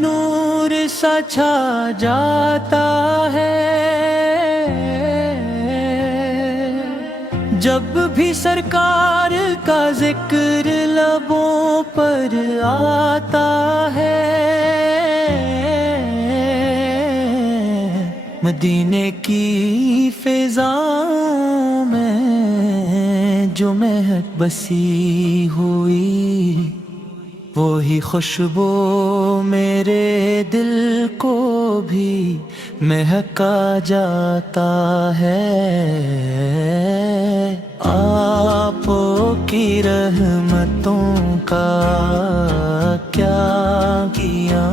نور سا چھا جاتا ہے جب بھی سرکار کا ذکر لبوں پر آتا ہے۔ مدینے کی فضاؤں میں جو مہک بسی ہوئی، وہی خوشبو میرے دل کو بھی مہکا جاتا ہے۔ آپ کی رحمتوں کا کیا کیا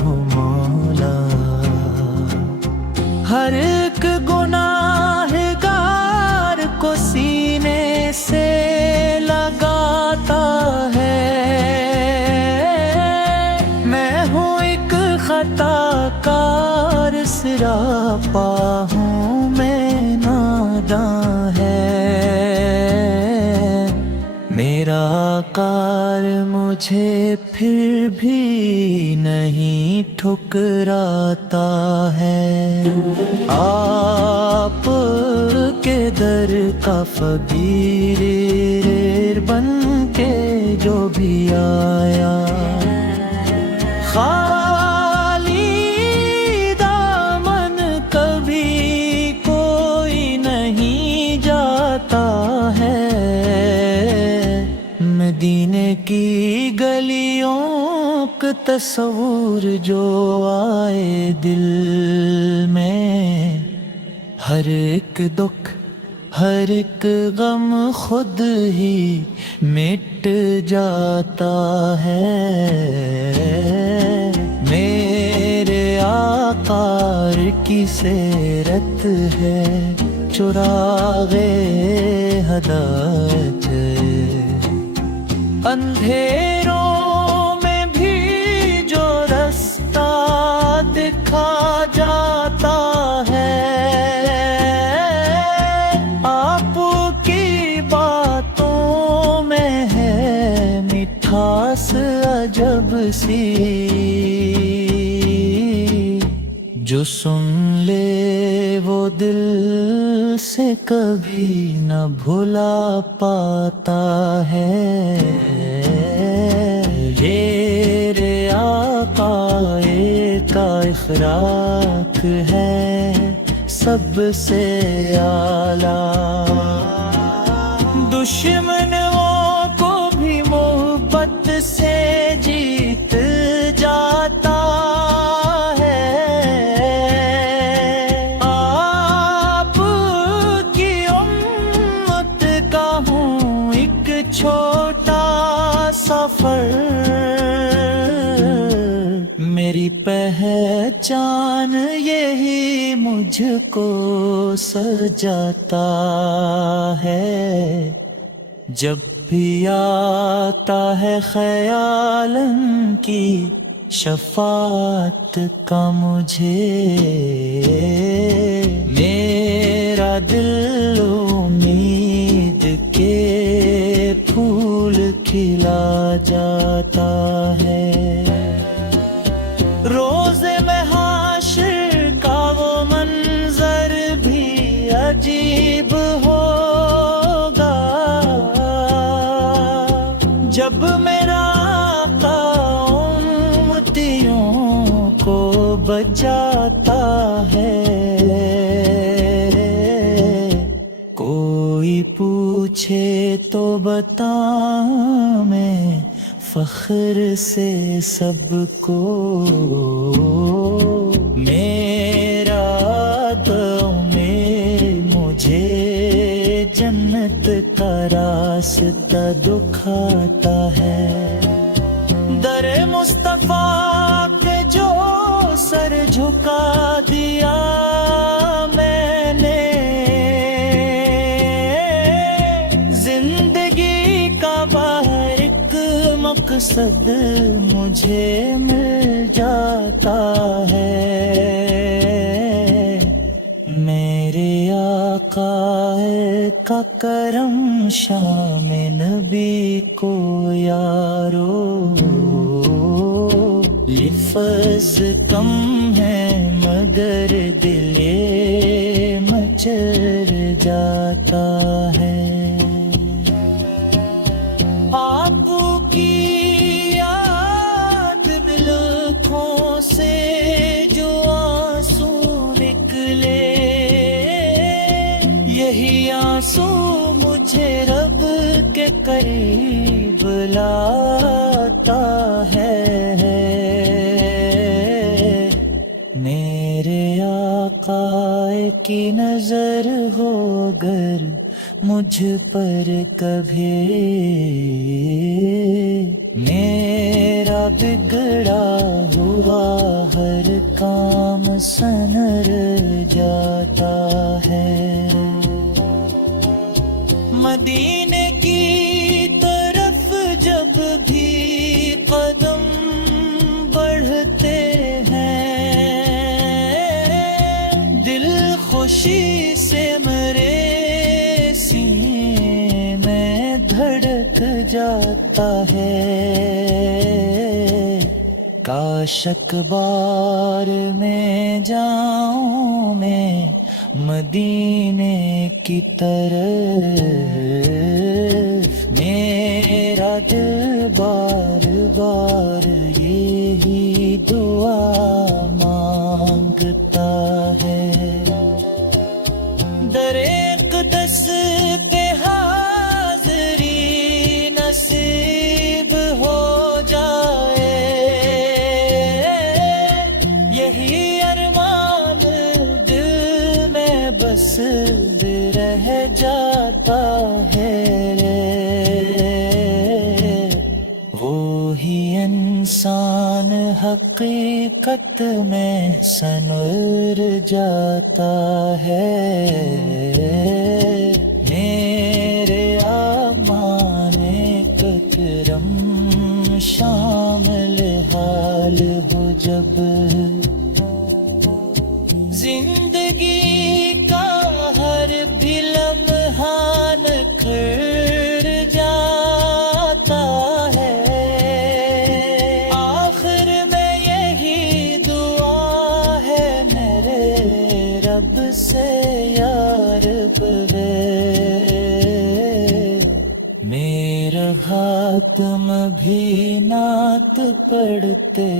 ہو مولا، ہر ایک گناہ گار کو سینے سے لگاتا ہے۔ میں ہوں ایک خطا کار، سراپا ہوں میں ناداں ہے۔ میرا کار مجھے پھر بھی نہیں ٹھکراتا ہے۔ آپ کے در کا فقیر بن کے جو بھی آیا، خالی دامن کبھی کوئی نہیں جاتا ہے۔ مدینے کی گلیوں کا تصور جو آئے دل میں، ہر ایک دکھ ہر ایک غم خود ہی مٹ جاتا ہے۔ میرے آقا کی سیرت ہے چراغ ہدایت، اندھیروں میں بھی جو رستہ دکھا جاتا ہے۔ آپ کی باتوں میں ہے مٹھاس عجب سی، جو سن لے وہ دل سے کبھی نہ بھلا پاتا ہے۔ میرے آقا کا اخراق ہے سب سے اعلیٰ، دشمنوں کو بھی محبت سے جیت جاتا ہے۔ آپ کی امت کا ہوں ایک چھوٹا سفر، میری پہچان یہی مجھ کو سجاتا ہے۔ جب بھی آتا ہے خیال ان کی شفاعت کا مجھے، میرا دل امید کے پھول کھلا جاتا ہے۔ روز میں حشر کا وہ منظر بھی عجیب ہوگا، جب میرا آقا امتیوں کو بچاتا ہے۔ کوئی پوچھے تو بتاؤں میں فخر سے سب کو، میرا دم میں مجھے جنت کا راستہ دکھاتا ہے۔ در مصطفیٰ کے جو سر جھکا دیا میں نے، زندگی کا باہر ایک مقصد مجھے مل جاتا ہے۔ میرے آقا کا کرم شام نبی کو یارو، لفظ کم ہے مگر دل مچر جاتا ہے. آپ کی یاد میں آنکھوں سے جو آنسو نکلے، یہی آنسو مجھے رب کے قریب لاتا ہے. میرے آقا کی نظر ہو گر مجھ پر کبھی، میرا بگڑا ہوا ہر کام سنر جاتا ہے. مدینے کی طرف جب بھی قدم بڑھتے ہیں، دل خوشی سے میرے سینے میں دھڑک جاتا ہے. کاش اخبار میں جاؤں میں مدینے کی طرف، میرا دل بار بار یہی دعا مانگتا ہے. در اقدس پہ حاضری نصیب ہو جائے، یہی ارمان دل میں بس رہ جاتا ہے. وہی انسان حقیقت میں سنور جاتا ہے. میرے اعمال کرم شامل حال ہو جب، زندگی کا ہر بھی لمحہ نکھر جاتا ہے. آخر میں یہی دعا ہے میرے رب سے یا رب میرا خاتم بھی نعت پڑھتے